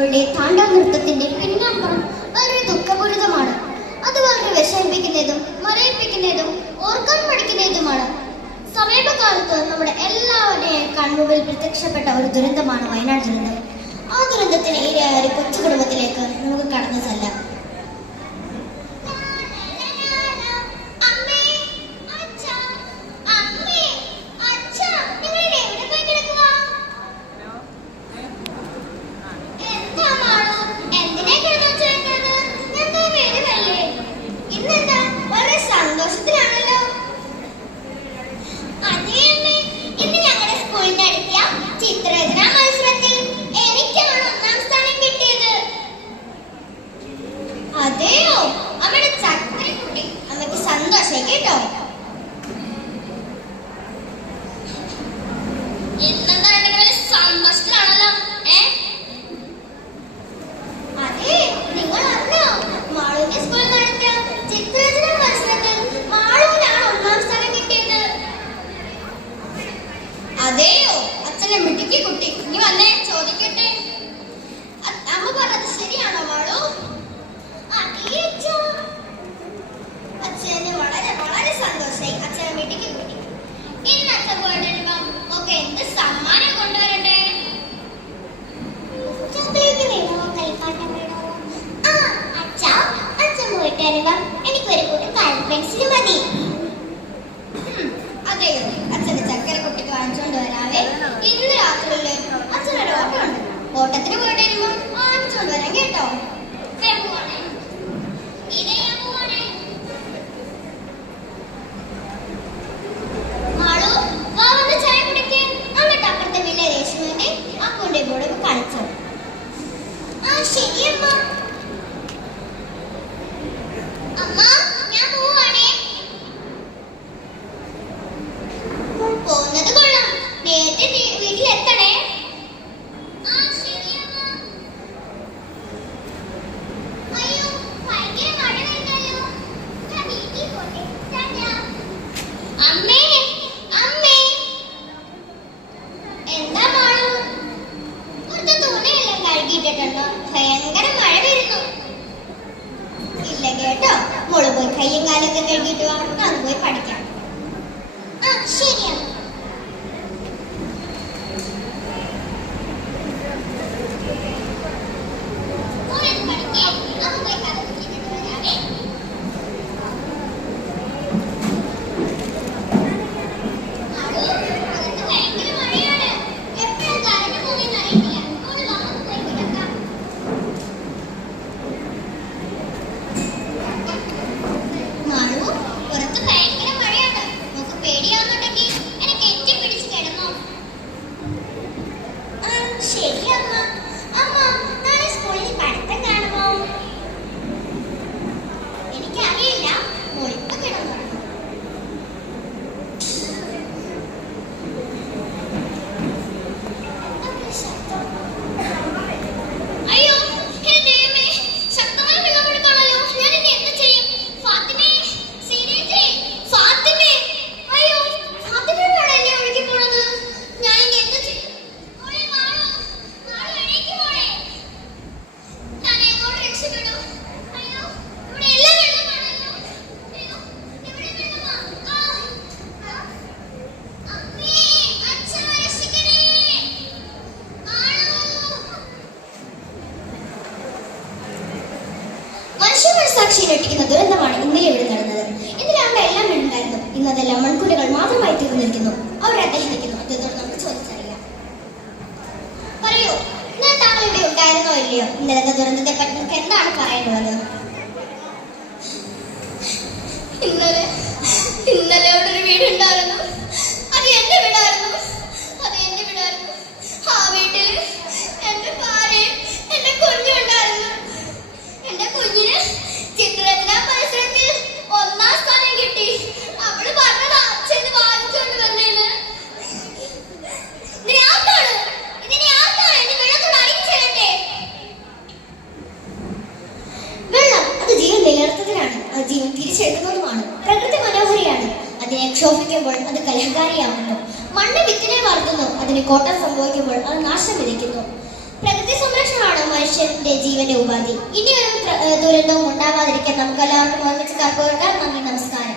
അവളുടെ താണ്ട നൃത്തത്തിന്റെ പിന്നാമ്പുറം വളരെ ദുഃഖപൂരിതമാണ്. അത് വളരെ വിഷമിപ്പിക്കുന്നതും മരയിപ്പിക്കുന്നതും ഓർക്കാൻ പഠിക്കുന്നതുമാണ് സമീപകാലത്ത് നമ്മുടെ എല്ലാവരുടെയും കൺമുമ്പിൽ പ്രത്യക്ഷപ്പെട്ട ഒരു ദുരന്തമാണ് വയനാട് ദുരന്തം. ആ ദുരന്തത്തിന് ഇരയായ ഒരു കൊച്ചു കുടുംബത്തിലേക്ക് നമുക്ക് കടന്നു ചെല്ലാം. they മുട്ടയോ അച്ഛന്റെ ചക്കര കുട്ടിക്ക് വാങ്ങിച്ചുകൊണ്ട് വരാവേ. ഇന്ന് രാത്രിയിൽ അച്ഛനൊരു ഓട്ടമുണ്ട് ഓട്ടത്തിന് പോയിട്ട് കയ്യും കാലൊക്കെ കഴുകിയിട്ട് വേണം അത് പോയി പഠിക്കാം സാക്ഷി ഞെട്ടിക്കുന്ന ദുരന്തമാണ് ഇന്നലെ ഇവിടെ നടന്നത്. ഇന്നലെ എല്ലാം ഉണ്ടായിരുന്നു. ഇന്നതെല്ലാം മൺകുലകൾ മാത്രമായി തീർന്നിരിക്കുന്നു. അവർ അദ്ദേഹം നിൽക്കുന്നു അദ്ദേഹത്തോട് നമ്മൾ ചോദിച്ചറിയാം. പറയൂ ഇന്നലെ താങ്കൾ ഇവിടെ ഉണ്ടായിരുന്നോ ഇല്ലയോ? ഇന്നലത്തെ ദുരന്തത്തെ പറ്റി എന്താണ് തിരിച്ചെടുക്കുന്നതുമാണ് പ്രകൃതി മനോഹരിയാണ്. അതിനെ ക്ഷോഭിക്കുമ്പോൾ അത് കലഹകാരിയാകുന്നു മണ്ണ് വിത്തിനെ വളർത്തുന്നു അതിന് കോട്ടം സംഭവിക്കുമ്പോൾ അത് നാശം വിതയ്ക്കുന്നു. പ്രകൃതി സംരക്ഷണമാണ് മനുഷ്യന്റെ ജീവന്റെ ഉപാധി. ഇനിയൊരു ദുരന്തവും ഉണ്ടാവാതിരിക്കാൻ നമുക്ക് എല്ലാവർക്കും ഒരുമിച്ച് കർക്കുകൾക്കാർ നന്ദി നമസ്കാരം.